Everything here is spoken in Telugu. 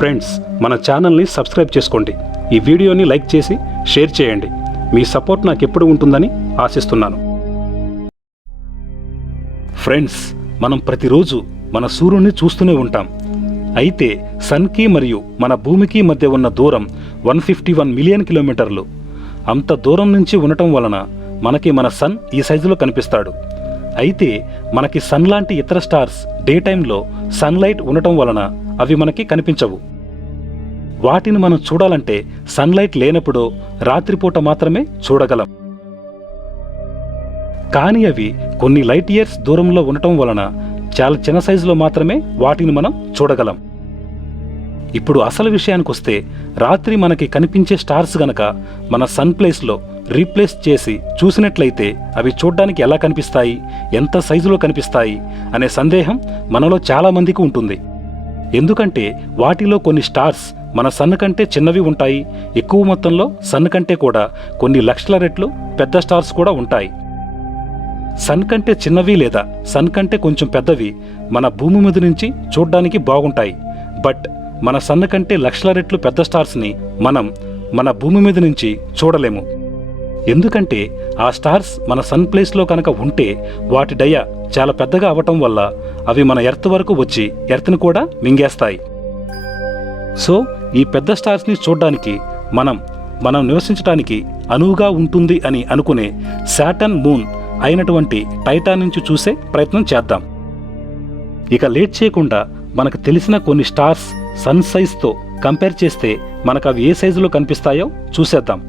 ఫ్రెండ్స్, మన ఛానల్ని సబ్స్క్రైబ్ చేసుకోండి. ఈ వీడియోని లైక్ చేసి షేర్ చేయండి. మీ సపోర్ట్ నాకు ఎప్పుడు ఉంటుందని ఆశిస్తున్నాను. ఫ్రెండ్స్, మనం ప్రతిరోజు మన సూర్యుడిని చూస్తూనే ఉంటాం. అయితే సన్కి మరియు మన భూమికి మధ్య ఉన్న దూరం 151 మిలియన్ కిలోమీటర్లు. అంత దూరం నుంచి ఉండటం వలన మనకి మన సన్ ఈ సైజులో కనిపిస్తాడు. అయితే మనకి సన్ లాంటి ఇతర స్టార్స్ డే టైంలో సన్లైట్ ఉండటం వలన అవి మనకి కనిపించవు. వాటిని మనం చూడాలంటే సన్లైట్ లేనప్పుడు రాత్రిపూట మాత్రమే చూడగలం. కానీ అవి కొన్ని లైట్ ఇయర్స్ దూరంలో ఉండటం వలన చాలా చిన్న సైజులో మాత్రమే వాటిని మనం చూడగలం. ఇప్పుడు అసలు విషయానికి వస్తే, రాత్రి మనకి కనిపించే స్టార్స్ గనక మన సన్ ప్లేస్లో రీప్లేస్ చేసి చూసినట్లయితే అవి చూడ్డానికి ఎలా కనిపిస్తాయి, ఎంత సైజులో కనిపిస్తాయి అనే సందేహం మనలో చాలామందికి ఉంటుంది. ఎందుకంటే వాటిలో కొన్ని స్టార్స్ మన సన్ కంటే చిన్నవి ఉంటాయి. ఎక్కువ మొత్తంలో సన్ కంటే కూడా కొన్ని లక్షల రెట్లు పెద్ద స్టార్స్ కూడా ఉంటాయి. సన్ కంటే చిన్నవి లేదా సన్ కంటే కొంచెం పెద్దవి మన భూమి మీద నుంచి చూడ్డానికి బాగుంటాయి. బట్ మన సన్ కంటే లక్షల రెట్లు పెద్ద స్టార్స్ని మనం మన భూమి మీద నుంచి చూడలేము. ఎందుకంటే ఆ స్టార్స్ మన సన్ ప్లేస్లో కనుక ఉంటే వాటి డయా చాలా పెద్దగా అవటం వల్ల అవి మన ఎర్త్ వరకు వచ్చి ఎర్త్ని కూడా మింగేస్తాయి. సో ఈ పెద్ద స్టార్స్ని చూడ్డానికి మనం నివసించడానికి అనువుగా ఉంటుంది అని అనుకునే శాటర్న్ మూన్ అయినటువంటి టైటాన్ నుంచి చూసే ప్రయత్నం చేద్దాం. ఇక లేట్ చేయకుండా మనకు తెలిసిన కొన్ని స్టార్స్ సన్ సైజ్తో కంపేర్ చేస్తే మనకు అవి ఏ సైజులో కనిపిస్తాయో చూసేద్దాం.